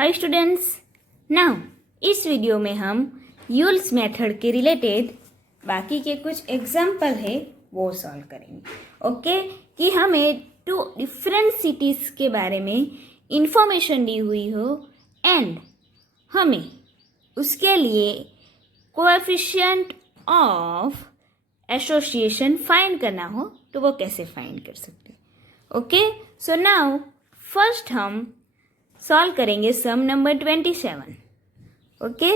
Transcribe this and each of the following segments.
Hi students, now इस video में हम यूल्स मेथड के रिलेटेड बाकी के कुछ एग्जाम्पल है वो सॉल्व करेंगे। ओके कि हमें 2 डिफरेंट सिटीज़ के बारे में इंफॉर्मेशन दी हुई हो एंड हमें उसके लिए कोएफिशिएंट ऑफ एसोसिएशन फाइंड करना हो तो वो कैसे फाइंड कर सकते हैं। ओके, सो नाउ फर्स्ट हम सॉल्व करेंगे सम नंबर 27। ओके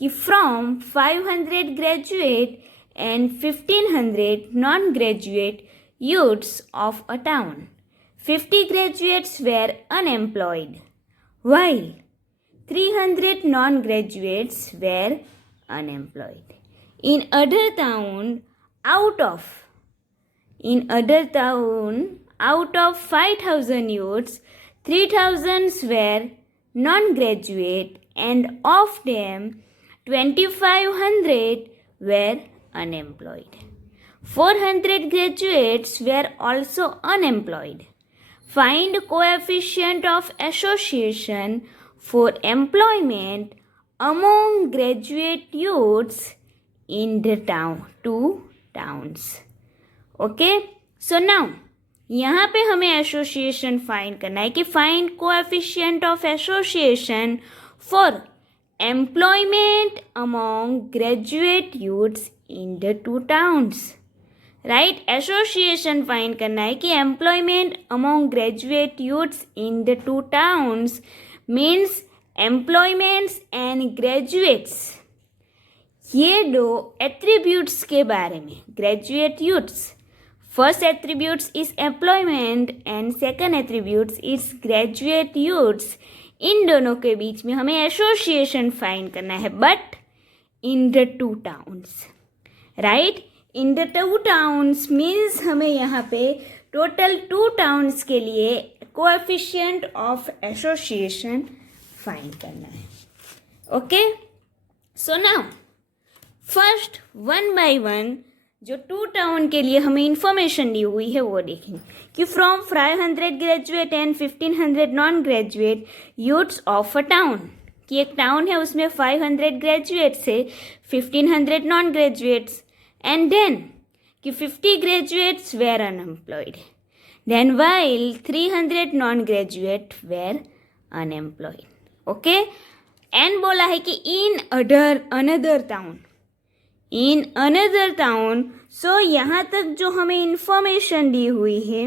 कि from 500 graduate and 1500 non graduate youths of a town, 50 graduates were unemployed while 300 non-graduates were unemployed. In other town out of 5,000 youths, 3,000 were non-graduate and of them 2,500 were unemployed. 400 graduates were also unemployed. Find coefficient of association for employment among graduate youths in the two towns. Okay, so now यहाँ पे हमें एसोसिएशन find करना है कि find coefficient of association for employment among graduate youths in the 2 towns. Right, association find करना है कि employment among graduate youths in the 2 towns means employments and graduates. ये 2 एट्रीब्यूट्स के बारे में graduate youths, first attributes is employment and second attributes is graduate youths, इन दोनों के बीच में हमें एसोसिएशन फाइंड करना है but in the 2 towns. Right, in the 2 towns means हमें यहाँ पे टोटल 2 टाउन्स के लिए कोएफिशिएंट ऑफ एसोसिएशन फाइंड करना है। Okay, so now first 1 by 1 जो 2 टाउन के लिए हमें इंफॉर्मेशन दी हुई है वो देखेंगे कि from 500 graduate and 1500 non graduate youths of a town, कि एक टाउन है उसमें 500 ग्रेजुएट्स है, 1500 नॉन ग्रेजुएट्स एंड देन कि 50 graduates were unemployed, then while 300 non graduate were unemployed. Okay, and बोला है कि इन अनदर टाउन, सो यहाँ तक जो हमें इंफॉर्मेशन दी हुई है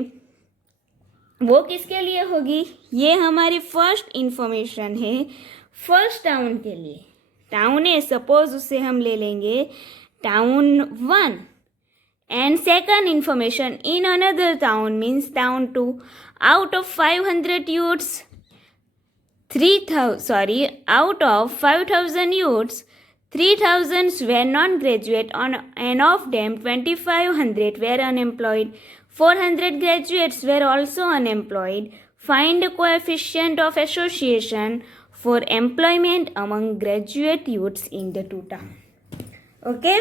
वो किसके लिए होगी? ये हमारी फर्स्ट इंफॉर्मेशन है फर्स्ट टाउन के लिए। टाउन है, सपोज उसे हम ले लेंगे town 1 and second information in another town means town 2। Out of 500 youths, out of 5,000 youths, 3,000 were non-graduate and of them 2,500 were unemployed. 400 graduates were also unemployed. Find the coefficient of association for employment among graduate youths in the 2 towns. Okay?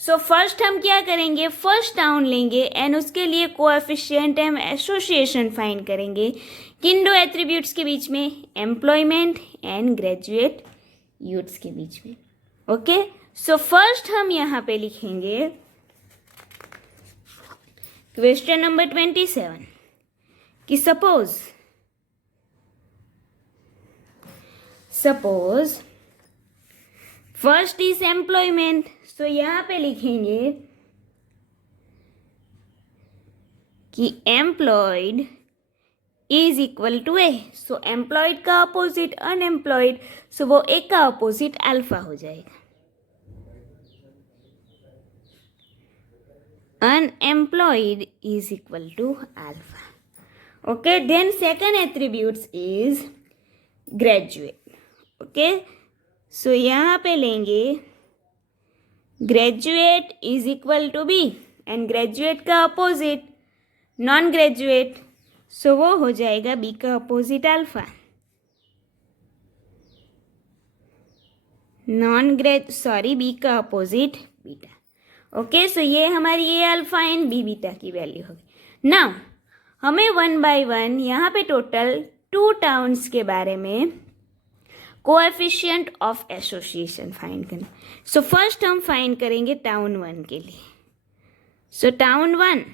So first हम क्या करेंगे? First town लेंगे and उसके लिए coefficient हम association find करेंगे किन 2 attributes के बीच में? एम्प्लॉयमेंट एंड ग्रेजुएट यूथ्स के बीच में। ओके, सो फर्स्ट हम यहाँ पे लिखेंगे क्वेश्चन नंबर 27 कि suppose first is employment, so यहाँ पे लिखेंगे कि employed is equal to A. So employed का अपोजिट अनएम्प्लॉयड, सो वो ए का अपोजिट अल्फा हो जाएगा। Unemployed is equal to alpha. Okay, then second attributes is graduate. Okay, so यहाँ पे लेंगे graduate is equal to B and graduate का opposite non graduate, so वो हो जाएगा बी का अपोजिट अल्फा। बी का अपोजिट बीटा। ओके, सो ये हमारी ए अल्फा एंड बी बीटा की वैल्यू होगी। नाउ हमें 1 बाय 1 यहाँ पे टोटल टू टाउन्स के बारे में कोएफिशिएंट ऑफ एसोसिएशन फाइंड करना। सो फर्स्ट हम फाइंड करेंगे टाउन 1 के लिए। सो टाउन 1,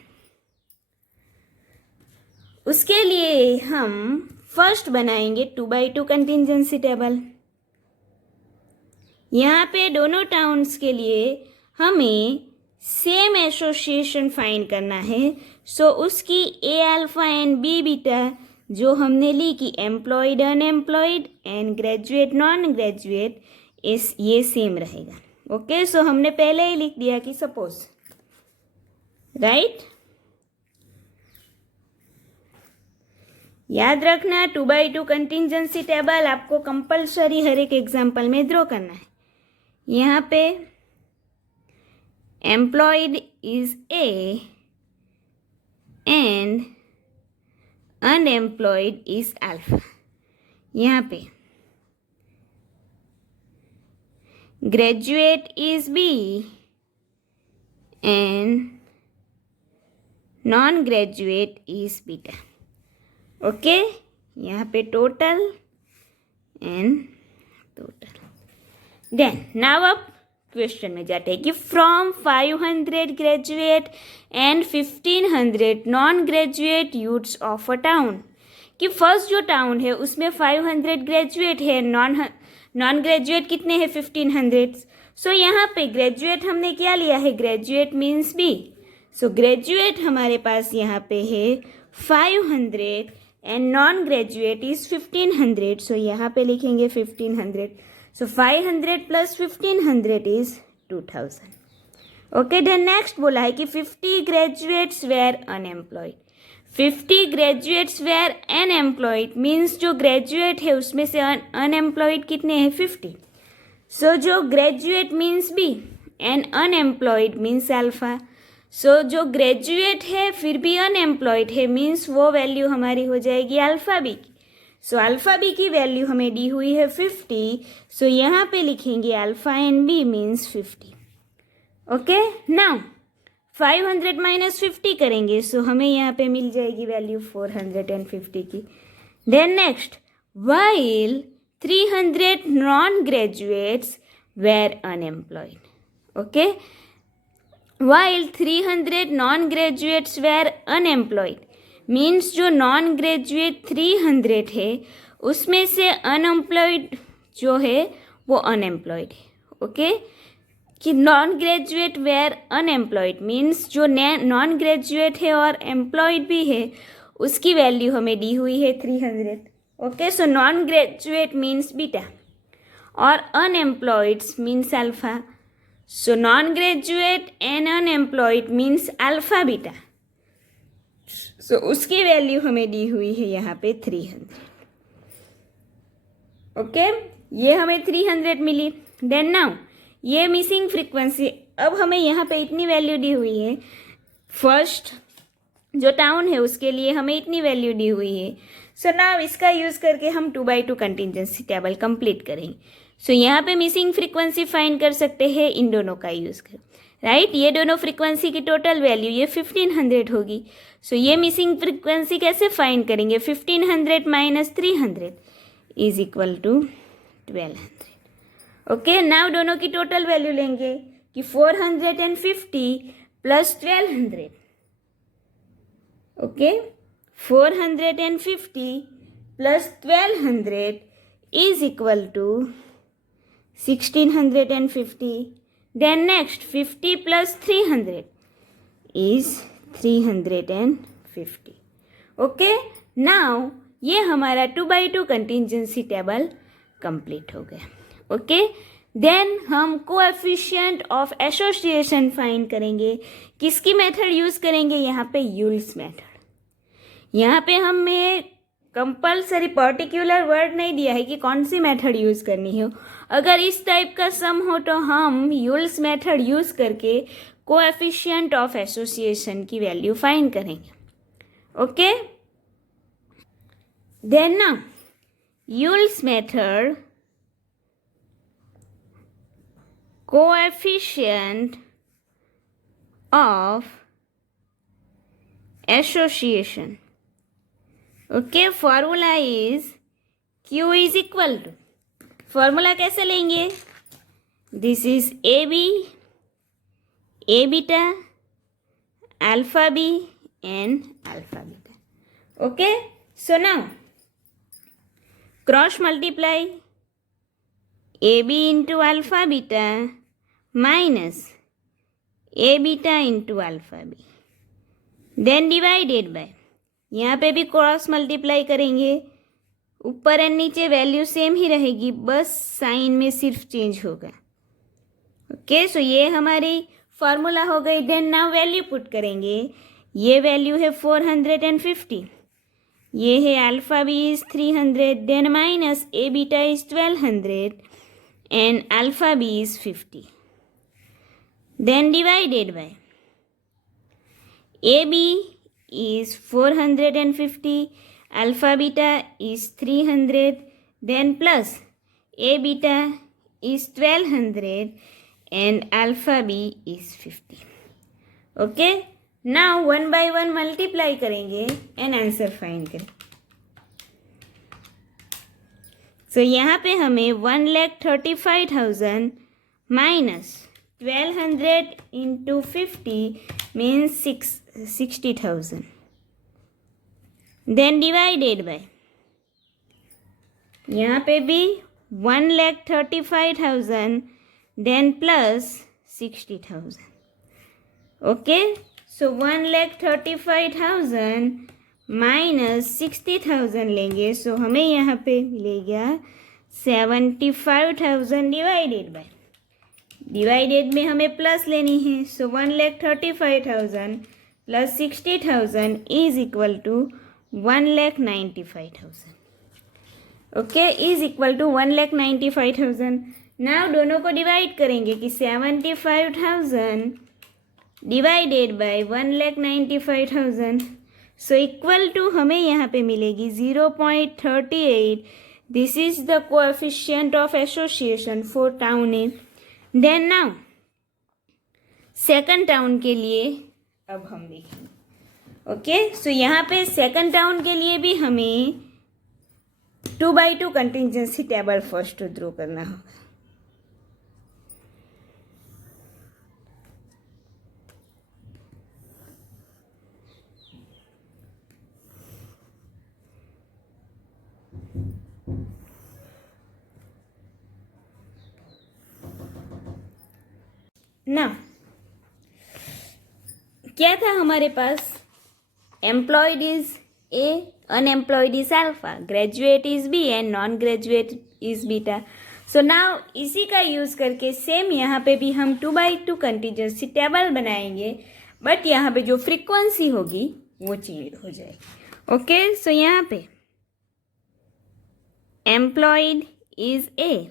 उसके लिए हम फर्स्ट बनाएंगे 2x2 कंटिंजेंसी टेबल। यहाँ पे दोनों टाउन्स के लिए हमें सेम एसोसिएशन फाइंड करना है। सो उसकी ए अल्फा एंड बी बीटा जो हमने ली कि employed unemployed and graduate non graduate, इस ये सेम रहेगा। ओके, सो हमने पहले ही लिख दिया कि सपोज, राइट। याद रखना 2x2 कंटिंजेंसी टेबल आपको कंपल्सरी हर एक एग्जाम्पल में ड्रॉ करना है। यहाँ पे employed is A and unemployed is alpha. यहाँ पे graduate is B and non graduate is beta. Okay, यहाँ पे total and total. Then now अब क्वेश्चन में जाते हैं कि from 500 graduate and 1500 non graduate youths of a town, कि फर्स्ट जो टाउन है उसमें 500 ग्रेजुएट है, नॉन ग्रेजुएट कितने हैं 1500। सो यहाँ पे ग्रेजुएट हमने क्या लिया है, graduate means B. So graduate हमारे पास यहाँ पे है 500 and non graduate is 1500। So यहाँ पे लिखेंगे 1500। So 500 plus 1500 is 2000। Okay, then next बोला है कि 50 graduates were unemployed. 50 graduates were unemployed means जो ग्रेजुएट है उसमें से अनएम्प्लॉयड कितने हैं 50। सो जो graduate means B and unemployed means alpha. So जो ग्रेजुएट है फिर भी अनएम्प्लॉयड है मीन्स वो वैल्यू हमारी हो जाएगी अल्फा बी की। सो अल्फा बी की वैल्यू हमें दी हुई है 50। सो यहाँ पे लिखेंगे alpha and B means 50। Okay, now 500 minus 50 करेंगे, सो हमें यहाँ पे मिल जाएगी वैल्यू 450 की। Then next, while 300 non graduates were unemployed. Okay, while 300 non graduates were unemployed means जो नॉन ग्रेजुएट 300 है उसमें से अनएम्प्लॉयड जो है वो अनएम्प्लॉयड है। ओके, कि non graduate were unemployed means जो नॉन ग्रेजुएट है और एम्प्लॉयड भी है उसकी वैल्यू हमें दी हुई है 300। Okay, so non graduate means beta और unemployeds means alpha. So non-graduate and unemployed means alpha beta. So उसकी वैल्यू हमें दी हुई है यहाँ पे 300। ओके, ये हमें 300 मिली। देन नाउ ये मिसिंग फ्रीक्वेंसी, अब हमें यहाँ पे इतनी वैल्यू दी हुई है। फर्स्ट जो टाउन है उसके लिए हमें इतनी वैल्यू दी हुई है। सो नाउ इसका यूज़ करके हम 2x2 कंटिंजेंसी टेबल कंप्लीट करेंगे। सो यहाँ पे मिसिंग फ्रीक्वेंसी फाइंड कर सकते हैं इन दोनों का यूज़ कर, राइट। ये दोनों फ्रीक्वेंसी की टोटल वैल्यू ये 1500 होगी। सो ये मिसिंग फ्रीक्वेंसी कैसे फाइंड करेंगे, 1500 minus 300 is equal to 1200। Okay, now दोनों की टोटल वैल्यू लेंगे कि 450 plus 1200। Okay, 450 plus 1200 is equal to 1650. Then next 50 plus 300 is 350. Okay, now ये हमारा 2x2 कंटिंजेंसी टेबल कंप्लीट हो गया। ओके, देन हम कोएफिशिएंट ऑफ एसोसिएशन फाइंड करेंगे। किसकी मेथड यूज़ करेंगे, यहाँ पे यूल्स मेथड। यहाँ पे हमें कंपल्सरी पर्टिकुलर वर्ड नहीं दिया है कि कौन सी मेथड यूज़ करनी है। अगर इस टाइप का सम हो तो हम यूल्स मेथड यूज़ करके कोएफिशिएंट ऑफ एसोसिएशन की वैल्यू फाइंड करेंगे। Okay, then now Yule's method coefficient of association okay, formula is Q is equal to, formula कैसे लेंगे, this is A beta alpha B and alpha beta. Okay, so now cross multiply A B into alpha beta minus A beta into alpha B, then divided by, यहाँ पे भी cross multiply करेंगे, ऊपर and नीचे value same ही रहेगी, बस sign में सिर्फ चेंज होगा. ओके, सो ये हमारी फॉर्मूला हो गई. देन नाउ वैल्यू पुट करेंगे, ये वैल्यू है 450, ये है alpha B is 300, then minus A beta is 1200 and alpha B is 50, then divided by A B is 450, alpha beta is 300, then plus a beta is 1200 and alpha b is 50. Okay, now one by one multiply करेंगे and answer find करें. So यहाँ पे हमें 1,35,000 minus 1200 into 50 means 60,000. Then divided by, यहाँ पे भी 1,35,000 then plus 60,000. Okay, so 1,35,000 minus 60,000 लेंगे, so हमें यहाँ पे मिलेगा 75,000 डिवाइडेड बाय, डिवाइडेड में हमें प्लस लेनी है, so 1,35,000 plus 60,000 is equal to 1,95,000. Okay, is equal to 1,95,000. Now दोनों को डिवाइड करेंगे कि 75,000 divided by 1,95,000, so equal to हमें यहाँ पे मिलेगी 0.38. This is the coefficient of association for town A. Then now second town के लिए अब हम देखेंगे. ओके, सो यहाँ पे सेकंड टाउन के लिए भी हमें 2x2 contingency table first draw करना होगा. ना क्या था हमारे पास, employed is A, unemployed is alpha, graduate is B and non graduate is beta. So now इसी का यूज़ करके सेम यहाँ पे भी हम 2x2 कंटिजेंसी टेबल बनाएंगे, बट यहाँ पे जो फ्रीक्वेंसी होगी वो चेंज हो जाएगी. ओके, सो यहाँ पे employed is A,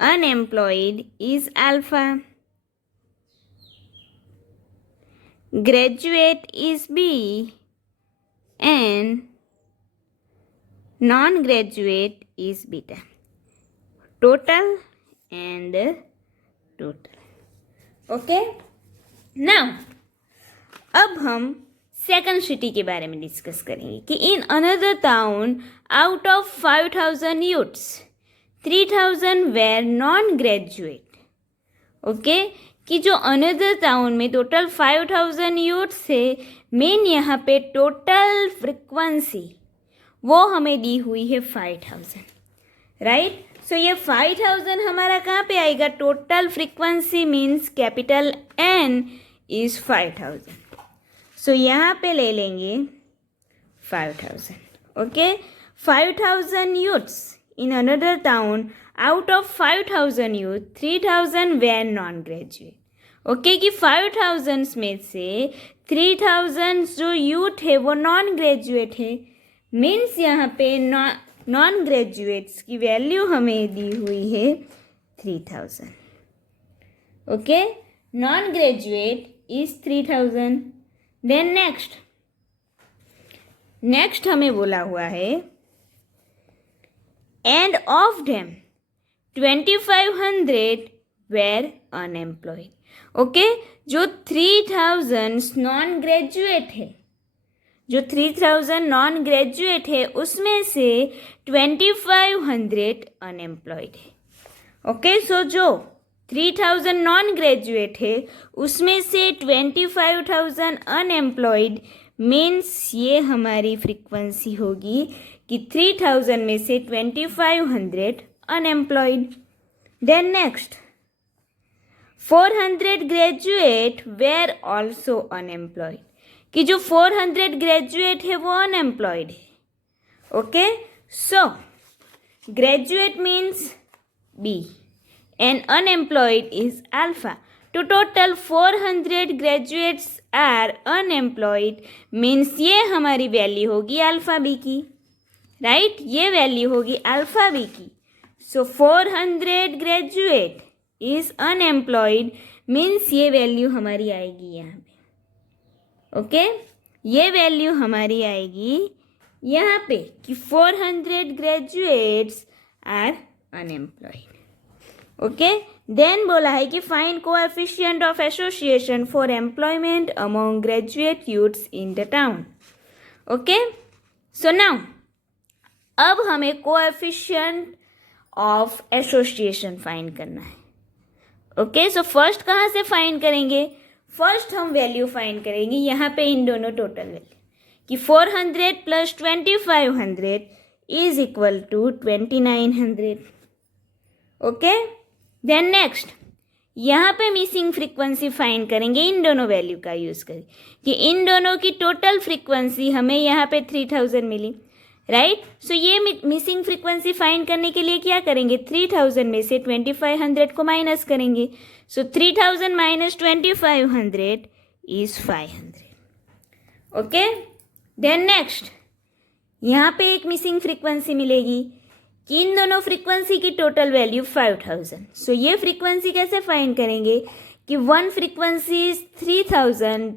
unemployed is alpha, graduate is B and non-graduate is beta. Total and total. Okay, now अब हम सेकंड सिटी के बारे में डिस्कस करेंगे कि in another town out of 5,000 youths 3,000 were non graduate. Okay, कि जो another town में टोटल 5,000 यूथ्स थे, मेन यहाँ पे टोटल फ्रिक्वेंसी वो हमें दी हुई है 5,000. राइट, सो ये 5,000 हमारा कहाँ पे आएगा, total frequency means capital N is 5,000. सो यहाँ पे ले लेंगे 5,000. Okay, 5,000 youths in another town, out of 5,000 youth 3,000 were non-graduate. Okay, कि 5,000 में से 3,000 जो यूथ है वो नॉन ग्रेजुएट है, मीन्स यहाँ पे नॉन ग्रेजुएट्स की वैल्यू हमें दी हुई है 3,000. Okay, non graduate is 3,000. Then next हमें बोला हुआ है and of them 2,500 were unemployed. Okay, जो 3,000 नॉन ग्रेजुएट है जो 3000 नॉन ग्रेजुएट है उसमें से 2500 अनएम्प्लॉयड है. ओके, सो जो 3000 नॉन ग्रेजुएट है उसमें से 25,000 अनएम्प्लॉयड मीन्स ये हमारी फ्रीक्वेंसी होगी कि 3000 में से 2500 unemployed. Then next 400 graduate were also unemployed, कि जो 400 ग्रेजुएट है वो अनएम्प्लॉयड है. Okay, so graduate means B and unemployed is alpha. To total 400 graduates are unemployed means ये हमारी वैल्यू होगी अल्फा बी की, राइट ये वैल्यू होगी अल्फा बी की. सो 400 ग्रेजुएट इज अनएम्प्लॉयड मीन्स ये वैल्यू हमारी आएगी यहाँ पे. ओके, ये वैल्यू हमारी आएगी यहाँ पे कि 400 graduates are unemployed. Okay, then बोला है कि find coefficient of association for employment among graduate youths in the town. Okay, so now अब हमें कोएफिशिएंट ऑफ एसोसिएशन फाइंड करना है. ओके, सो फर्स्ट कहाँ से फाइंड करेंगे? फर्स्ट हम वैल्यू फाइंड करेंगे यहाँ पे इन दोनों टोटल वैल्यू कि 400 plus 2500 is equal to 2900. Okay, then next यहाँ पे मिसिंग फ्रीक्वेंसी फाइंड करेंगे इन दोनों वैल्यू का यूज़ करके कि इन दोनों की टोटल फ्रीक्वेंसी हमें यहाँ पे 3000 मिली, राइट. सो ये मिसिंग फ्रीक्वेंसी फाइंड करने के लिए क्या करेंगे? 3000 में से 2500 को माइनस करेंगे. So 3000 minus 2500 is 500. Okay, then next यहाँ पे एक मिसिंग फ्रीक्वेंसी मिलेगी कि इन दोनों फ्रीक्वेंसी की टोटल वैल्यू 5000. सो ये फ्रीक्वेंसी कैसे फाइंड करेंगे कि वन फ्रीक्वेंसी इज 3000,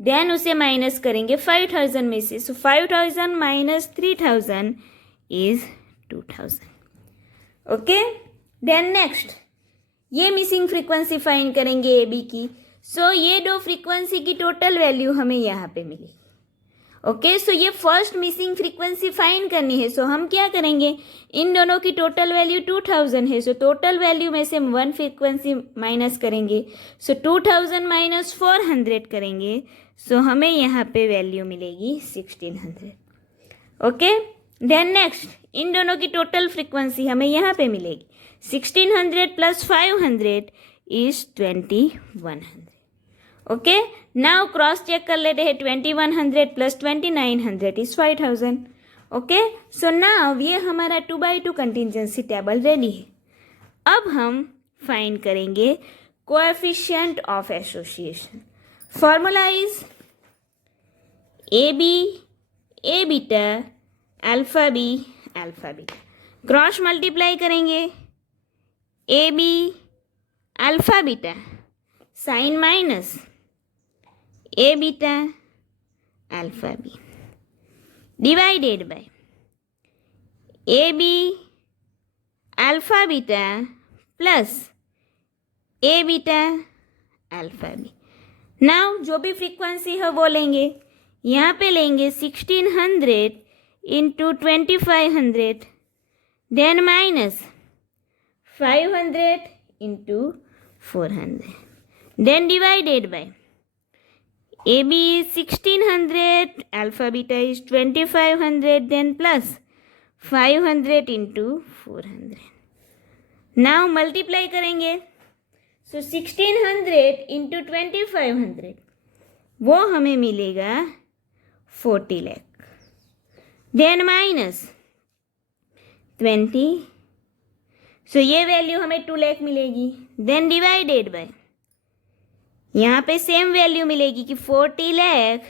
देन उसे माइनस करेंगे 5000 में से. So 5000 minus 3000 is 2000. Okay, then next ये मिसिंग फ्रीक्वेंसी फाइंड करेंगे ए बी की. सो ये दो फ्रीक्वेंसी की टोटल वैल्यू हमें यहाँ पे मिली. ओके, सो ये फर्स्ट मिसिंग फ्रीक्वेंसी फाइंड करनी है. सो हम क्या करेंगे? इन दोनों की टोटल वैल्यू 2000 है. सो टोटल वैल्यू में से वन फ्रीक्वेंसी माइनस करेंगे. सो 2000 माइनस 400 करेंगे. सो हमें यहाँ पे वैल्यू मिलेगी 1600. ओके, देन नेक्स्ट इन दोनों की टोटल फ्रीक्वेंसी हमें यहाँ पे मिलेगी 1600 plus 500 is 2100. Okay, now cross check कर लेते हैं. 2100 plus 2900 is 5000. Okay, so now ये हमारा 2x2 कंटिजेंसी टेबल रेडी है. अब हम फाइंड करेंगे coefficient of association. Formula is A beta alpha beta. Cross multiply करेंगे A B alpha beta sign minus A beta alpha B divided by A B alpha beta plus A beta alpha B. Now जो भी frequency है वो लेंगे. यहाँ पे लेंगे 1600 into 2500 then minus 500 into 400 then divided by AB is 1600, alpha beta is 2500, then plus 500 into 400. Now multiply करेंगे. So 1600 into 2500 वो हमें मिलेगा 40 लाख. Then minus 20. So ये वैल्यू हमें 2 लाख मिलेगी. Then divided by यहाँ पे सेम वैल्यू मिलेगी कि 40 lakh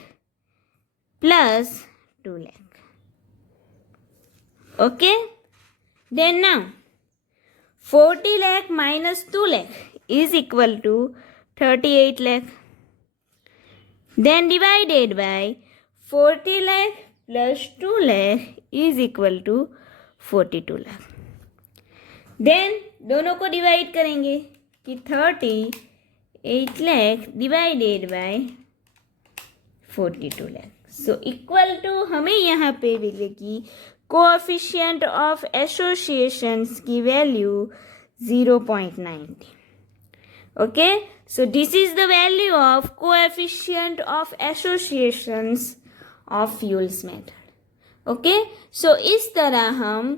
plus 2 lakh. Okay, then now 40 lakh minus 2 lakh is equal to 38 lakh. Then divided by 40 lakh plus 2 lakh is equal to 42 lakh. Then दोनों को डिवाइड करेंगे कि 38 lakh divided by 42 lakh. So equal to हमें यहाँ पे मिलेगी कोएफिशिएंट ऑफ एसोसिएशंस की value 0.90. Okay, so this is the value of coefficient of associations of fuels method. Okay, so इस तरह हम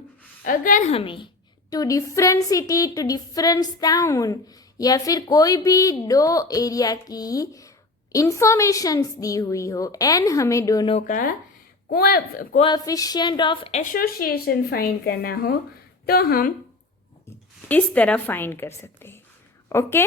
अगर हमें two different city two different town या फिर कोई भी दो एरिया की इंफॉर्मेशंस दी हुई हो एंड हमें दोनों का कोएफिशिएंट ऑफ एसोसिएशन फाइंड करना हो तो हम इस तरह फाइंड कर सकते हैं. ओके